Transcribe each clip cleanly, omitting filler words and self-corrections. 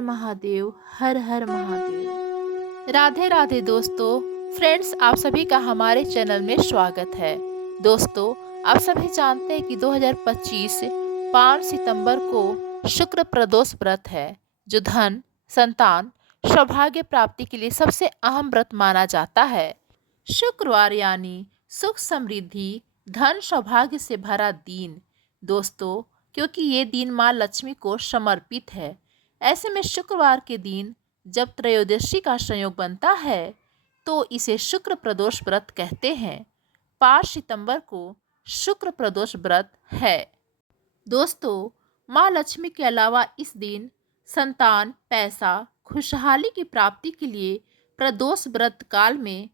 हर महादेव, हर हर महादेव। राधे राधे दोस्तों। फ्रेंड्स, आप सभी का हमारे चैनल में स्वागत है। दोस्तों, आप सभी जानते हैं कि 2025 5 सितंबर को शुक्र प्रदोष व्रत है, जो धन, संतान, सौभाग्य प्राप्ति के लिए सबसे अहम व्रत माना जाता है। शुक्रवार यानी सुख, समृद्धि, धन, सौभाग्य से भरा दिन। दोस्तों, क्योंकि ये दिन माँ लक्ष्मी को समर्पित है, ऐसे में शुक्रवार के दिन जब त्रयोदशी का संयोग बनता है तो इसे शुक्र प्रदोष व्रत कहते हैं। 5 सितंबर को शुक्र प्रदोष व्रत है। दोस्तों, माँ लक्ष्मी के अलावा इस दिन संतान, पैसा, खुशहाली की प्राप्ति के लिए प्रदोष व्रत काल में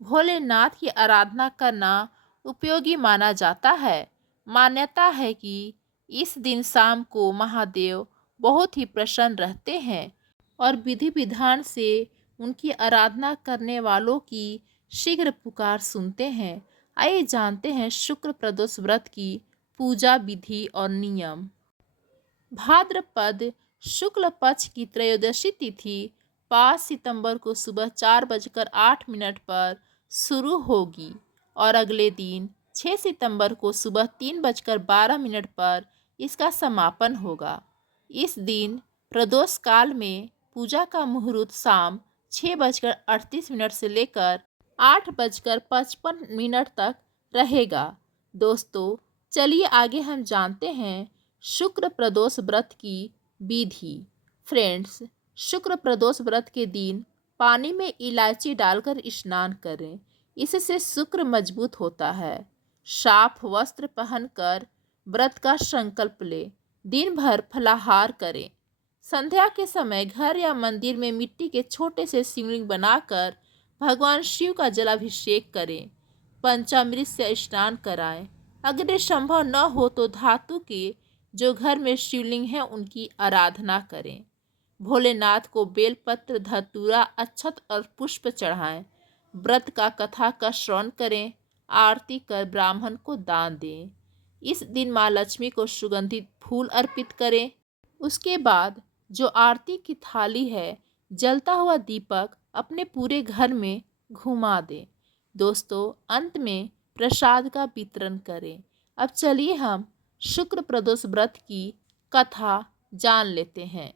भोलेनाथ की आराधना करना उपयोगी माना जाता है। मान्यता है कि इस दिन शाम को महादेव बहुत ही प्रसन्न रहते हैं और विधि विधान से उनकी आराधना करने वालों की शीघ्र पुकार सुनते हैं। आइए जानते हैं शुक्र प्रदोष व्रत की पूजा विधि और नियम। भाद्रपद शुक्ल पक्ष की त्रयोदशी तिथि 5 सितंबर को सुबह 4:08 पर शुरू होगी और अगले दिन 6 सितंबर को सुबह 3:12 पर इसका समापन होगा। इस दिन प्रदोष काल में पूजा का मुहूर्त शाम 6:38 से लेकर 8:55 तक रहेगा। दोस्तों, चलिए आगे हम जानते हैं शुक्र प्रदोष व्रत की विधि। फ्रेंड्स, शुक्र प्रदोष व्रत के दिन पानी में इलायची डालकर स्नान करें, इससे शुक्र मजबूत होता है। साफ वस्त्र पहनकर व्रत का संकल्प ले, दिन भर फलाहार करें। संध्या के समय घर या मंदिर में मिट्टी के छोटे से शिवलिंग बनाकर भगवान शिव का जलाभिषेक करें। पंचामृत से स्नान कराएं। अगर ये संभव न हो तो धातु के जो घर में शिवलिंग है उनकी आराधना करें। भोलेनाथ को बेलपत्र, धतूरा, अक्षत और पुष्प चढ़ाएं। व्रत का कथा का श्रवण करें। आरती कर ब्राह्मण को दान दें। इस दिन माँ लक्ष्मी को सुगंधित फूल अर्पित करें। उसके बाद जो आरती की थाली है, जलता हुआ दीपक अपने पूरे घर में घुमा दें। दोस्तों, अंत में प्रसाद का वितरण करें। अब चलिए हम शुक्र प्रदोष व्रत की कथा जान लेते हैं।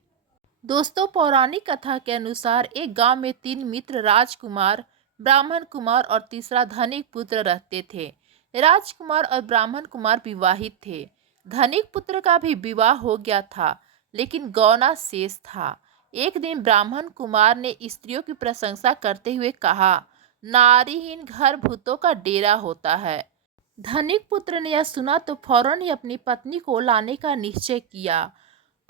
दोस्तों, पौराणिक कथा के अनुसार एक गांव में 3 मित्र राजकुमार, ब्राह्मण कुमार और तीसरा धनिक पुत्र रहते थे। राजकुमार और ब्राह्मण कुमार विवाहित थे। धनिक पुत्र का भी विवाह हो गया था, लेकिन गौना शेष था। एक दिन ब्राह्मण कुमार ने स्त्रियों की प्रशंसा करते हुए कहा, नारीहीन घर भूतों का डेरा होता है। धनिक पुत्र ने यह सुना तो फौरन ही अपनी पत्नी को लाने का निश्चय किया।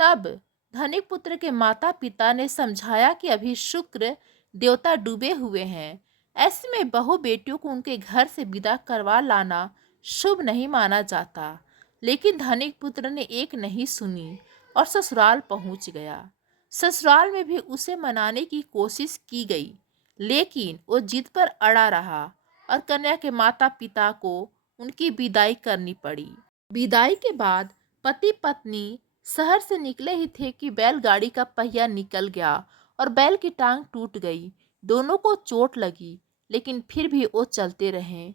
तब धनिक पुत्र के माता पिता ने समझाया कि अभी शुक्र देवता डूबे हुए हैं, ऐसे में बहू बेटियों को उनके घर से विदा करवा लाना शुभ नहीं माना जाता। लेकिन धनिक पुत्र ने एक नहीं सुनी और ससुराल पहुंच गया। ससुराल में भी उसे मनाने की कोशिश की गई, लेकिन वो जिद पर अड़ा रहा और कन्या के माता पिता को उनकी विदाई करनी पड़ी। विदाई के बाद पति पत्नी शहर से निकले ही थे कि बैलगाड़ी का पहिया निकल गया और बैल की टांग टूट गई। दोनों को चोट लगी, लेकिन फिर भी वो चलते रहे।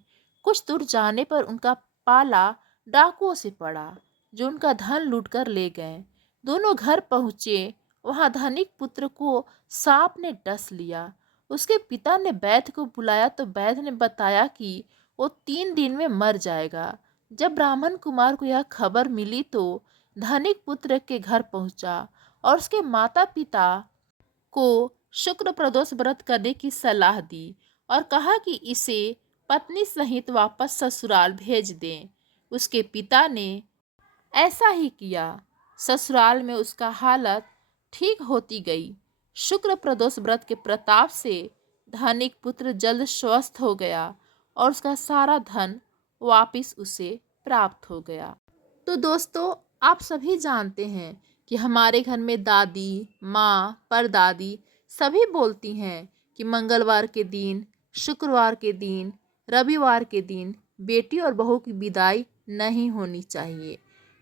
कुछ दूर जाने पर उनका पाला डाकुओं से पड़ा, जो उनका धन लूटकर ले गए। दोनों घर पहुँचे। वहाँ धनिक पुत्र को सांप ने डस लिया। उसके पिता ने वैद्य को बुलाया तो वैद्य ने बताया कि वो 3 दिन में मर जाएगा। जब ब्राह्मण कुमार को यह खबर मिली तो धनिक पुत्र के घर पहुंचा और उसके माता पिता को शुक्र प्रदोष व्रत करने की सलाह दी और कहा कि इसे पत्नी सहित वापस ससुराल भेज दें। उसके पिता ने ऐसा ही किया। ससुराल में उसका हालत ठीक होती गई। शुक्र प्रदोष व्रत के प्रताप से धनिक पुत्र जल्द स्वस्थ हो गया और उसका सारा धन वापिस उसे प्राप्त हो गया। तो दोस्तों, आप सभी जानते हैं कि हमारे घर में दादी, माँ, परदादी सभी बोलती हैं कि मंगलवार के दिन, शुक्रवार के दिन, रविवार के दिन बेटी और बहू की विदाई नहीं होनी चाहिए।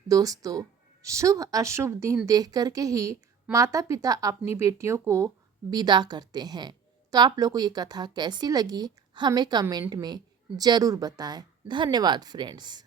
दोस्तों, शुभ अशुभ दिन देख कर के ही माता पिता अपनी बेटियों को विदा करते हैं। तो आप लोग को ये कथा कैसी लगी हमें कमेंट में ज़रूर बताएं। धन्यवाद फ्रेंड्स।